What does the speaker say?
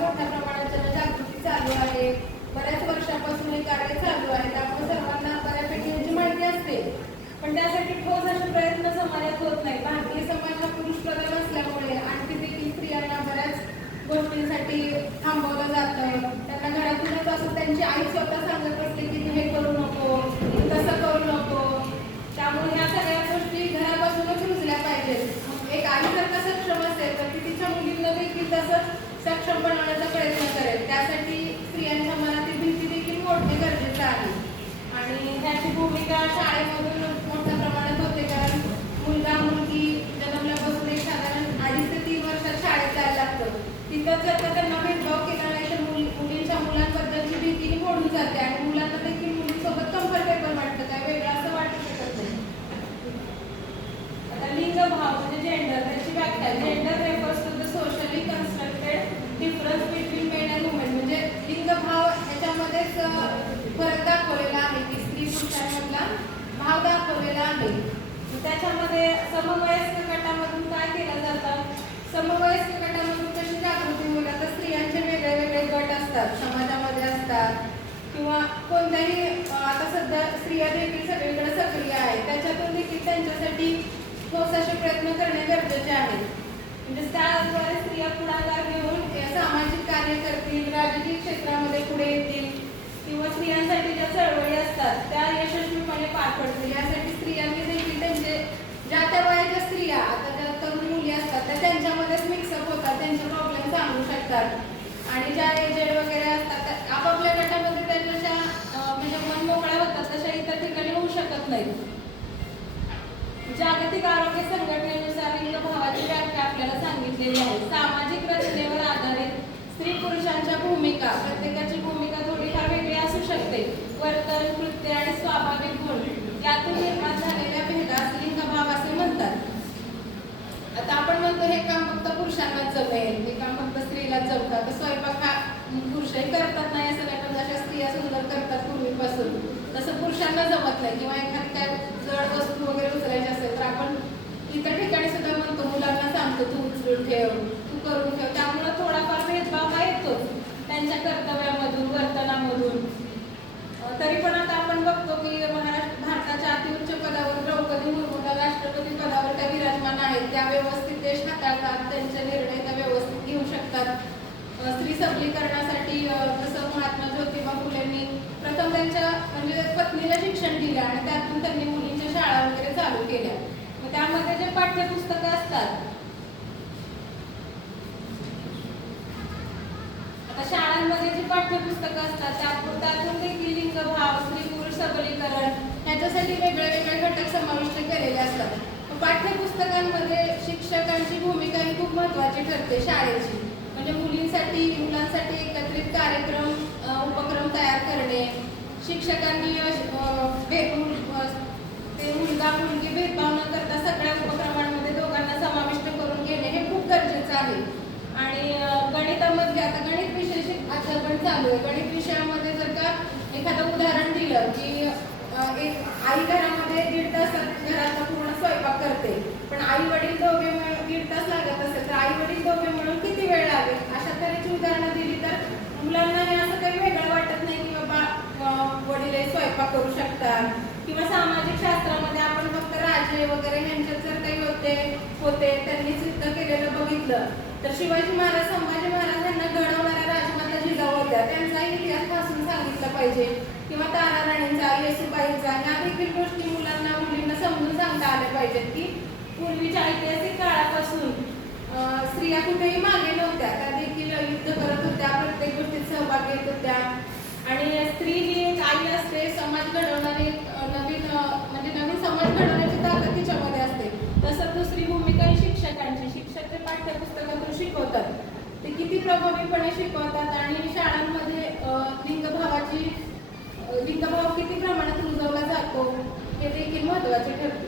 मोठ्या प्रमाणात जनजागृती चालू आहे. बऱ्याच वर्षापासून हे कार्य चालू आहे. त्यामुळे सर्वांना बऱ्यापैकी याची माहिती असते. पण त्यासाठी ठोस असे प्रयत्न समाजात होत नाही. भारतीय समाज हा पुरुष प्रधान असल्यामुळे आणखी देखील स्त्रियांना बऱ्याच गोष्टींसाठी थांबवलं जातं त्यांना घरातूनच असं त्यांची आई स्वतः सांगत असते की तू हे करू नको तू तसं करू नको त्यामुळे ह्या सगळ्या गोष्टी घरापासूनच रुजल्या पाहिजेत मग एक आई जर का सक्षम असेल तर ती तिच्या मुलींना देखील तसंच सक्षम बनवण्याचा प्रयत्न करेल त्यासाठी स्त्रियांच्या मनातील भीती देखील मोडणे गरजेचं आहे आणि ह्याची भूमिका शाळेमधून मोठ्या प्रमाणात होते कारण मुलगा मुलगी जन्मल्यापासून एक साधारण अडीच ते तीन वर्षात शाळेत जायला लागतं तिथं जर का त्यांना भेदभाव केला नाही तर मुली मुलींच्या मुलांबद्दलची भीती फोडून मोडून जाते आणि मुलांना देखील मुलींसोबत कम्फर्टेबल वाटतं काय वेगळं असं वाटू शकत नाही. आता लिंग भाव म्हणजे जेंडर त्याची व्याख्या. Gender refers to the socially constructed difference between men and women म्हणजे लिंग भाव याच्यामध्येच फरक दाखवलेला आहे की स्त्री पुरुषांमधला भाव दाखवलेला आहे. त्याच्यामध्ये समवयस्क गटामधून काय केलं जातं? समवयस्क गटामध्ये जागृती होईल आता स्त्रियांचे वेगळे वेगळे गट असतात समाजामध्ये असतात. किंवा कोणत्याही आता सध्या स्त्रिया देखील सगळीकडे सक्रिय आहेत. त्याच्यातून देखील त्यांच्यासाठी ठोस असे प्रयत्न करणे गरजेचे आहे. म्हणजे त्याद्वारे स्त्रिया पुढाकार घेऊन सामाजिक कार्य करतील राजकीय क्षेत्रामध्ये पुढे येतील. किंवा स्त्रियांसाठी ज्या चळवळी असतात त्या यशस्वीपणे पार पडतील. यासाठी स्त्रियांनी देखील त्यांचे ज्या त्या वयाच्या स्त्रिया आता ज्या तरुण मुली असतात त्या त्यांच्यामध्येच मिक्सअप होतात. त्यांच्या शकतात आणि ज्या एजेड वगैरे असतात त्या आपापल्या गटामध्ये त्या जशा म्हणजे मन मोकळ्या होतात तशा इतर ठिकाणी होऊ शकत नाही जागतिक आरोग्य संघटनेनुसार लिंग भावाची व्याख्या आपल्याला सांगितलेली आहे. सामाजिक रचनेवर आधारित स्त्री पुरुषांच्या भूमिका प्रत्येकाची भूमिका थोडीफार वेगळी असू शकते. वर्तन कृत्य आणि स्वाभाविक गुण यातून निर्माण झालेल्या भेदास लिंग भाव असे म्हणतात. आता आपण म्हणतो हे काम फक्त पुरुषांनाच जमेल हे काम फक्त स्त्रीलाच जमतं स्वयंपाक हा पुरुषही करतात नाही असं नाही पण जशा स्त्रिया सुंदर करतात पूर्वीपासून तसं पुरुषांना जमत नाही. किंवा एखादी काय जड वस्तू वगैरे उचलायची असेल तर आपण इतर ठिकाणी सुद्धा म्हणतो मुलांना सांगतो तू उचलून ठेव तू करून ठेव. त्यामुळे थोडाफार भेदभाव हा येतोच त्यांच्या कर्तव्यामधून वर्तनामधून. तरी पण आता आपण बघतो की महाराष्ट्र भारताच्या अतिउच्च पदावर द्रौपदी मुर्मूला राष्ट्रपती पदावर त्या विराजमान आहेत. त्या व्यवस्थित देश हाताळतात त्यांचे निर्णय त्या व्यवस्थित घेऊ शकतात. स्त्री सबलीकरणासाठी जसं महात्मा ज्योतिबा फुलेंनी प्रथम त्यांच्या म्हणजे पत्नीला शिक्षण दिलं आणि त्यातून त्यांनी मुलींच्या शाळा वगैरे चालू केल्या. मग त्यामध्ये जे पाठ्यपुस्तकं असतात. आता शाळांमध्ये जी पाठ्यपुस्तकं असतात त्या त्यातून देखील लिंग भाव स्त्री पुरुष सबलीकरण ह्याच्यासाठी वेगळे वेगळे घटक समाविष्ट केलेले असतात. पाठ्यपुस्तकांमध्ये शिक्षकांची भूमिका ही खूप महत्त्वाची ठरते शाळेची. म्हणजे मुलींसाठी मुलांसाठी एकत्रित कार्यक्रम उपक्रम तयार करणे शिक्षकांनी ते मुलगा मुलगी भेदभाव न करता सगळ्या उपक्रमांमध्ये दोघांना समाविष्ट करून घेणे हे खूप गरजेचं आहे. आणि गणितामध्ये आता गणित विषय शिक- पण चालू आहे. गणित विषयामध्ये जर का एखादं उदाहरण दिलं की एक आई घरामध्ये दीड तास घरातला पूर्ण स्वयंपाक करते पण आई वडील दोघे मिळून दीड तास लागत असेल तर आई वडील दोघे मिळून किती वेळ लागेल अशा तऱ्हेची उदाहरणं दिली तर मुलांना हे असं काही वेगळं वाटत नाही की बाबा अ, वडील करू शकतात. किंवा सामाजिक शास्त्रामध्ये आपण फक्त राजे वगैरे ह्यांच्यात जर काही होते होते त्यांनी सिद्ध केलेलं बघितलं तर शिवाजी महाराज संभाजी महाराज यांना घडवणाऱ्या राजमाता जिजाऊ होत्या. त्यांचा इतिहासपासून सांगितला पाहिजे. किंवा तारा राणींचा येसुबाईंचा ह्या देखील गोष्टी मुलांना मुलींना समजून सांगता आल्या पाहिजेत की पूर्वीच्या ऐतिहासिक काळापासून स्त्रिया कुठेही मागे नव्हत्या. त्या देखील युद्ध करत होत्या प्रत्येक गोष्टीत सहभाग घेत होत्या. आणि स्त्री ही समाज घडवणारी नवीन म्हणजे नवीन समाज घडवण्याची ताकद तिच्यामध्ये असते. तसंच दुसरी भूमिका ही शिक्षकांची. शिक्षक ते पाठ्यपुस्तकातून शिकवतात. ते किती प्रभावीपणे शिकवतात आणि शाळांमध्ये लिंगभावाची लिंगभाव किती प्रमाणात रुजवला जातो हे देखील महत्त्वाचे ठरते.